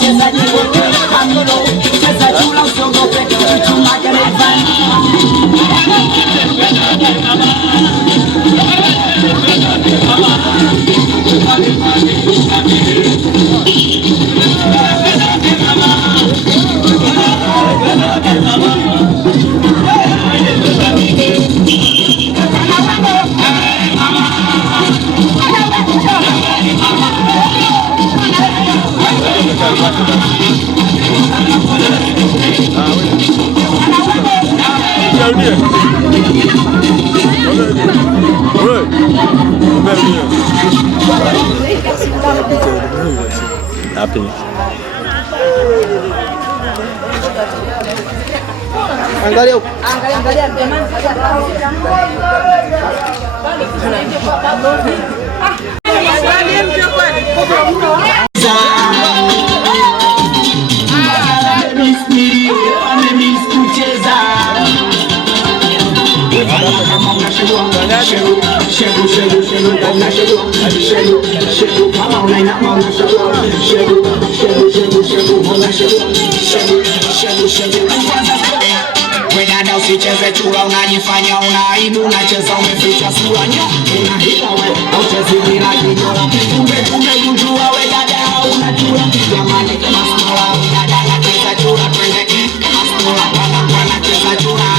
unacheza jibote amilo cheza chula usiogope kichuma gerevani Angalia Wedada usicheze chura unajifanya unaibu unacheza umeficha sura nyo unahila we uchezi bila kijora kumbe kujua wedada unachura jamani kama smola wedada anacheza chura twende kama smola wanacheza chura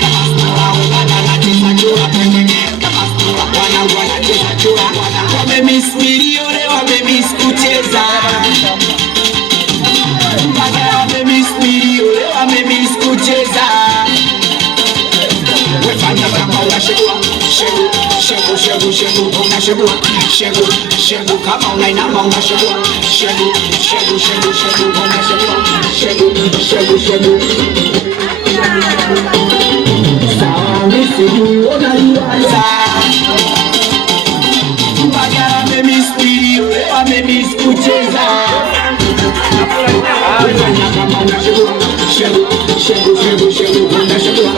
kama smola wedada anacheza chura twende kama smola wanacheza chura wamemiss milio leo wamemiss kucheza wamemiss milio leo wamemiss kucheza wefanya kama unashegua shegu unashegua shegu kama unainama unashegua shegu unashegua shegu sawa misijui unaliwaza Mbagala wamemiss milio leo wamemiss kucheza wefanya kama unashegua shegu unashegua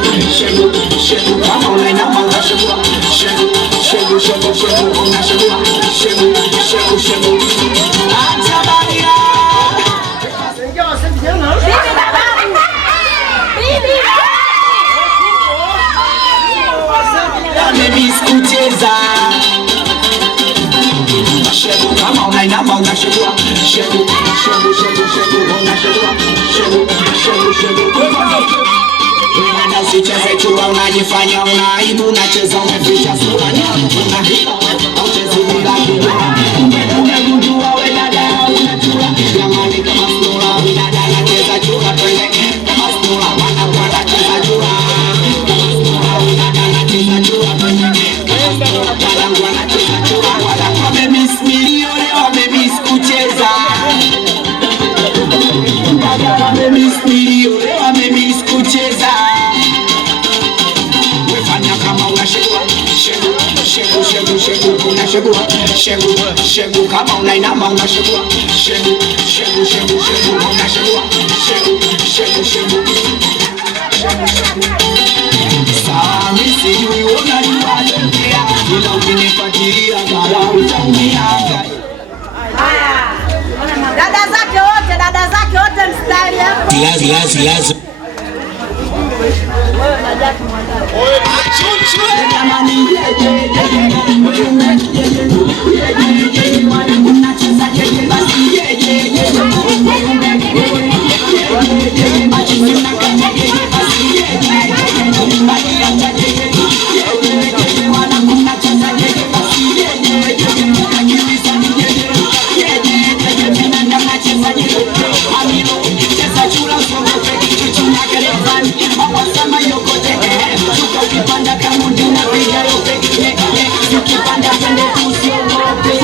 shegu kama unainama unashegua shegu unashegua shegu acha baria wamemiss kucheza shegu kama unainama unashegua shegu unashegua shegu Wedada usicheze chura unajifanya unaibu unacheza umeficha sura unahila uchezi bila kijora kumbe kujua wedada unachura jamani kama sura wedada anacheza chura twende kama sura wanacheza chura kama sura wedada anacheza chura twende kama sura wanacheza chura wamemiss milio leo wamemiss kucheza wamemiss milio leo wamemiss kucheza wefanya kama unashegua shegu unashegua shegu kama unainama unashegua shegu unashegua shegu sawa misijui unaliwatokea ila ukinifuatilia kala utaumia dada zake wote mstari hapo lazi ukipanda kama ndio unapiga yote ukipanda twende tusiogope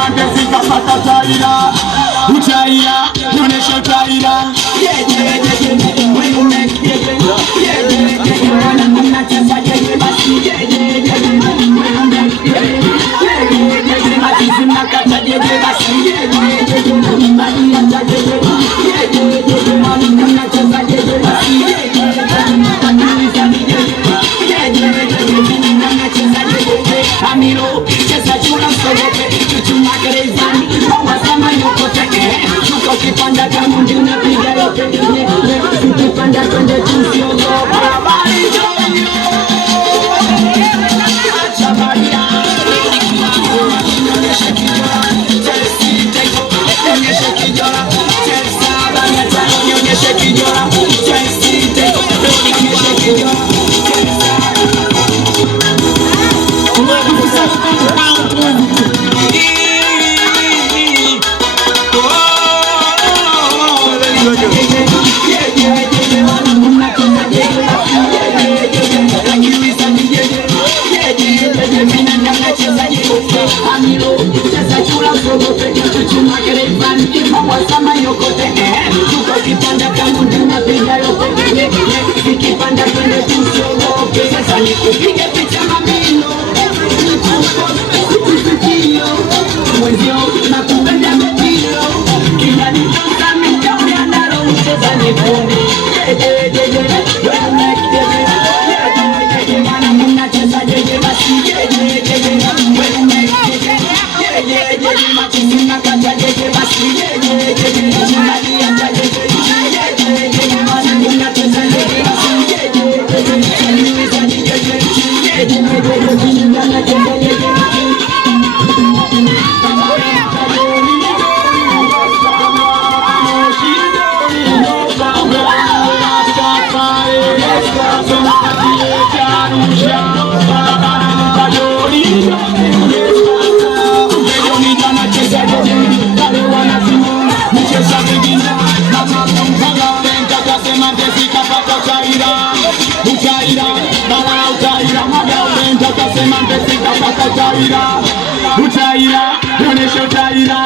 kasema ndezika pata taira. Utaira, nyonesha utaira. When you make utaira, nyonesha utaira.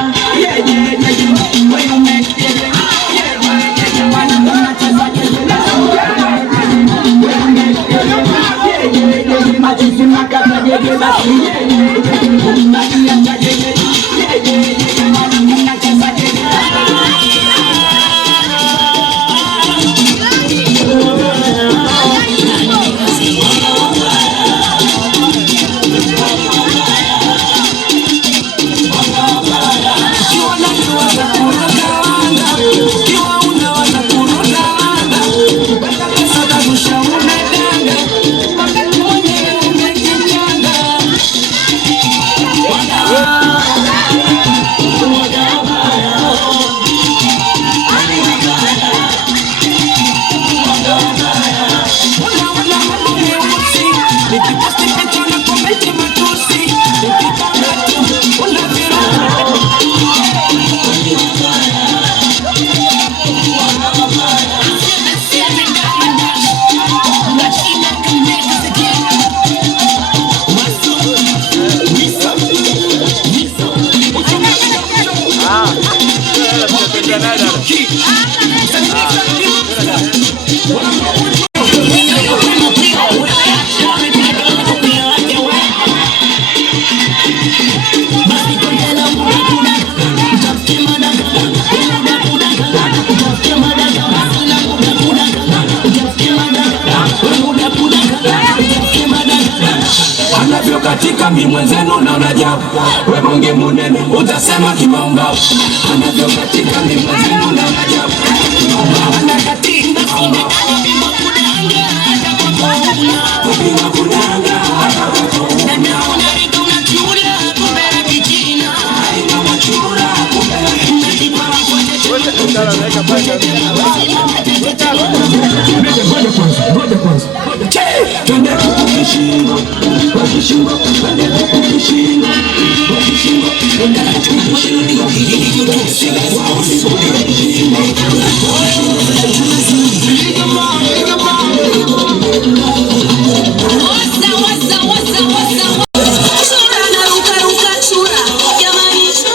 Katika mi mwenzenu na unajabu we bonge munene utasema kimaumba. Anavyo katika mi mwenzenu na unajabu anakatinda sine kupima kudanga kupima kudanga na nauna rito unachula kumbera kichina haina machura kumbera kichina ngoja kwanza twende kukishingo wakishingo twende kukishingo wakishingo twende kukishingo Chura na ruka chura jamani.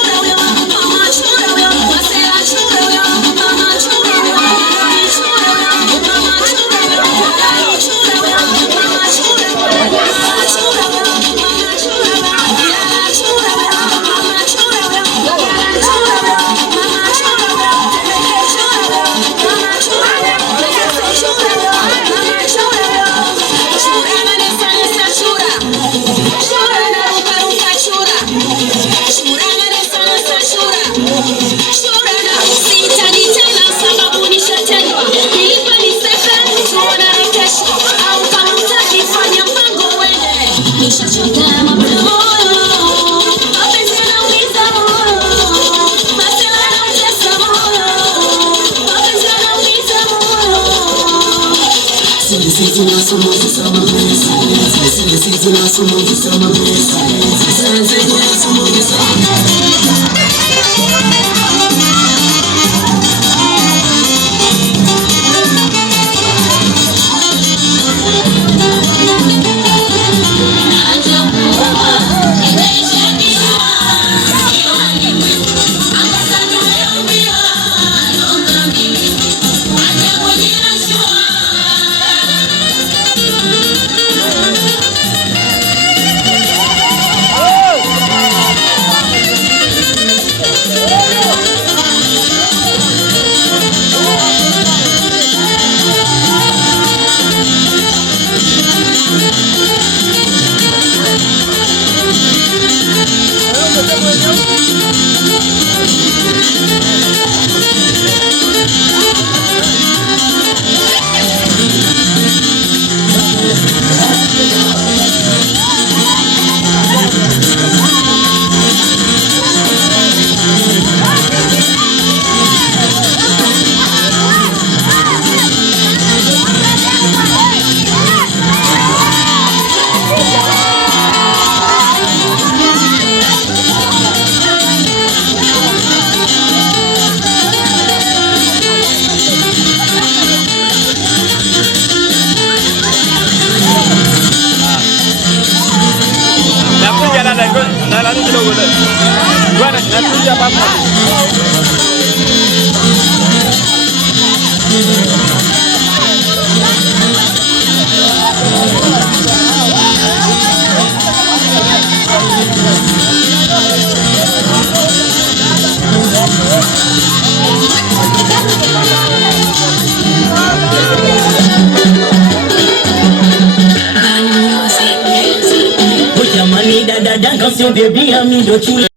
Jamani dada danga sio baby, mimi ndo chule